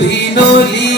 নলি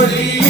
Holy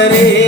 करे